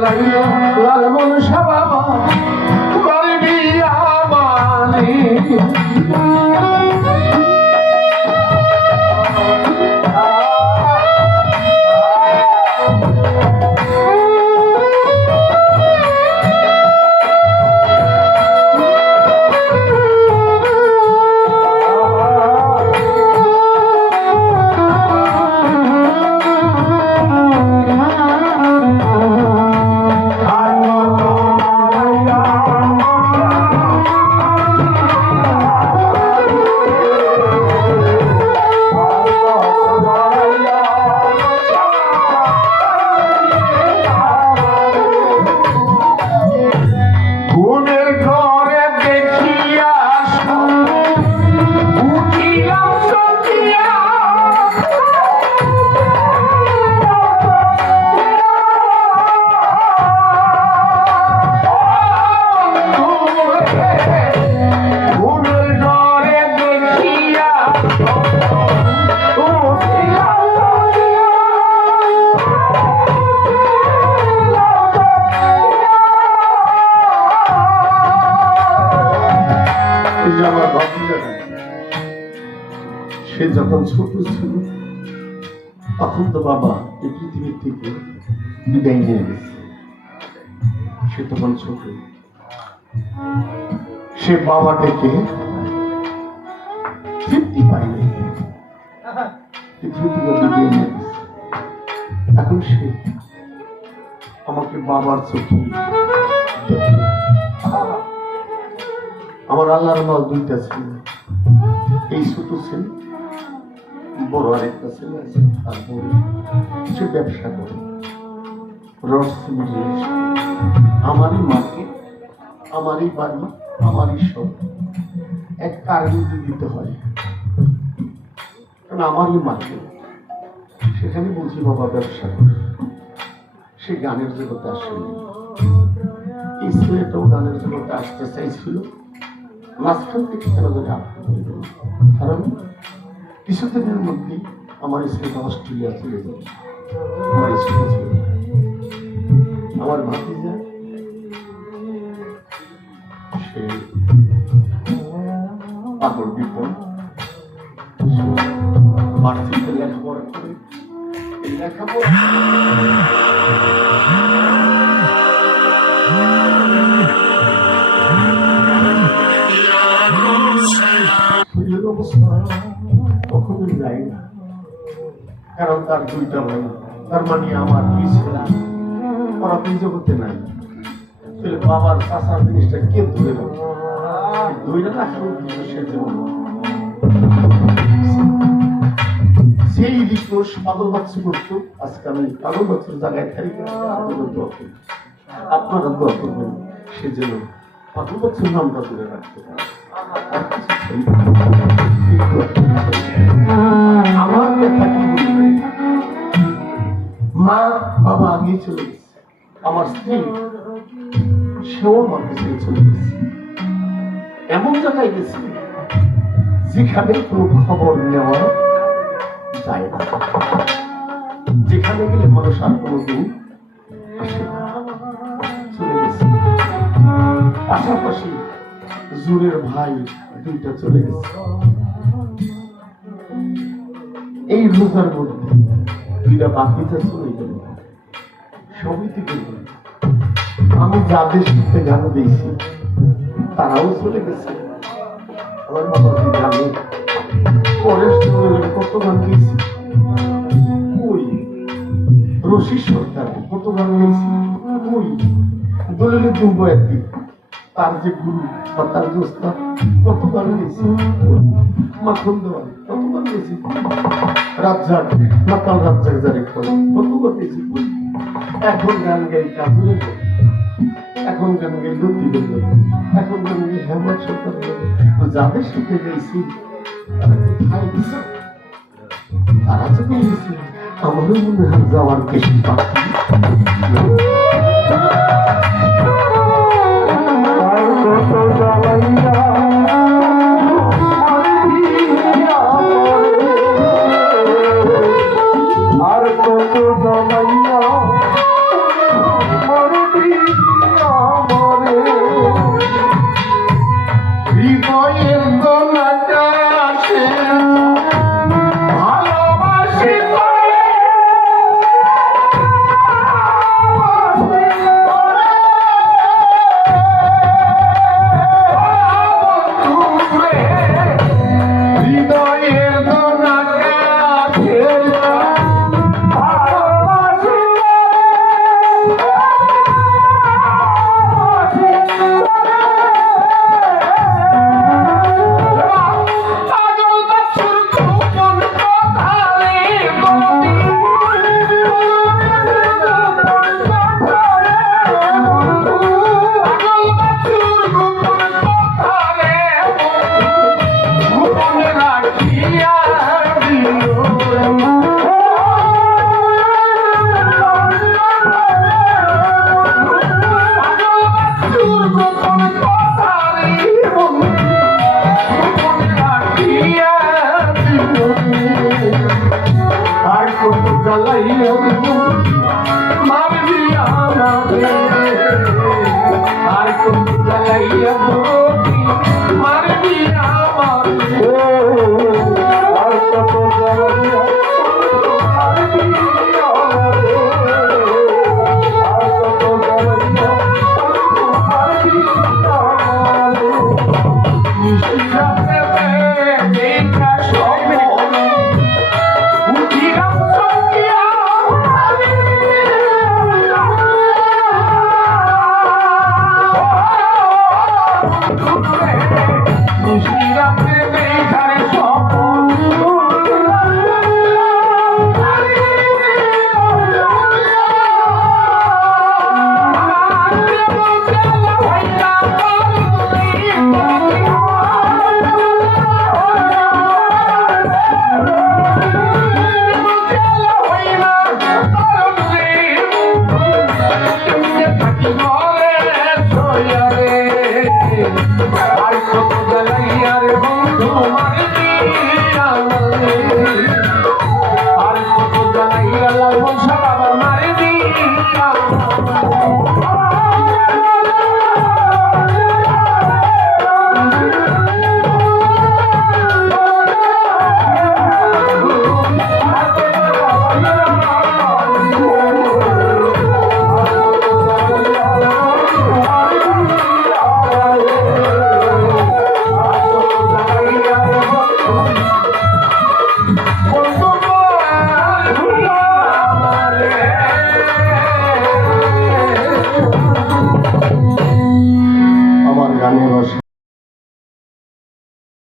জ্বালাইয়া লাল মন সাবাবা মারবি আমারে সে যখন ছোট ছিল তখন তো বাবা এই পৃথিবীর থেকে বিদায় নিয়ে গেছে। সে তখন ছোট, সে বাবা ডেকে তৃপ্তি পায়নি, পৃথিবী থেকে বিদায় নিয়ে গেছে। এখন সে আমাকে বাবার চোখে দেখে। আমার আল্লাহর মাল দুইটা ছিল, এই ছোট ছিল, বড় আরেকটা ছেলে আছে, আর বড় সে ব্যবসা করে রড সিমেন্ট। আমারই মার্কেট, আমারই বাড়ি, আমারই সব, এক কারেন্ট দিতে হয়, কারণ আমারই মার্কেট। সেখানে বলছি বাবা ব্যবসা করে। সে গানের জগতে আসেনি, এই ছেলেটাও গানের জগতে আসতে চাইছিল, মাঝখান থেকে কেন জানি আটকে পড়ে গেল। কারণ কিছুদিনের মধ্যেই আমার ছেলেটা অস্ট্রেলিয়া চলে যাবে। আমার ছেলে ছিল আমার ভাতিজা, সে পাগল বিপদ, মার্সিতে লেখাপড়া করে, এই লেখাপড়া কখনো যায় না, কারণ তার দুইটা ভাই, তার মানে আমার দুই ছেলে, ওরা দুই জগতে নাই। বাবার চাষার জিনিসটা কে ধরে রাখবে? ধরে রাখার উদ্দেশ্য সে যেমন সেই রিকোষ পাগল বাচ্চা করতো। আজকে আমি পাগল বাচ্চার জায়গায় খালি আপনারা দোয়া করবেন, সে যেন পাগল বাচ্চার নামটা ধরে রাখতে পারে। আমার কথা কি বলবে? মা বাবা আগে চলে গেছে, আমার স্ত্রী সেও আমার কাছে চলে গেছে। এমন জায়গায় গেছে যেখানে কোনো খবর নেওয়া যায় না, যেখানে গেলে মানুষ আর কোনোদিন আসে না, চলে গেছে। পাশাপাশি জোরের ভাই দুইটা চলে গেছে। এই রোজার মধ্যে দুইটা বাকিটা চলে গেল, সবই থেকে আমি যাদের সাথে গান দিয়েছি তারাও চলে গেছে। আমার বাবা জানে পরের কত গান গেছি, ওই রশি সরকার কত গান গেছি, ওই দলিলের দুম্ব একদিন তার যে গুরু বা তার যে ওস্তাদ কত গান গেছি, মাখন দেওয়াল কত গান গেছি, রাজ্জাক মাতাল রাজ্জাক জারি করে কত গান গেছি। এখন গান গাই কাবুলে, এখন গান গাই লতি বলল, এখন গান গাই হেমন্ত সরকার বলল। যাদের সাথে গেছি তারা কোথায় গেছে? তারা যখন গেছে আমারও মনে হয় যাওয়ার বেশি বাকি। মরবি আমরে হৃদয়ের দোলাটা আসে ভালোবাসি হৃদয়ের দোলাটা আসে আর কত জ্বালাইয়া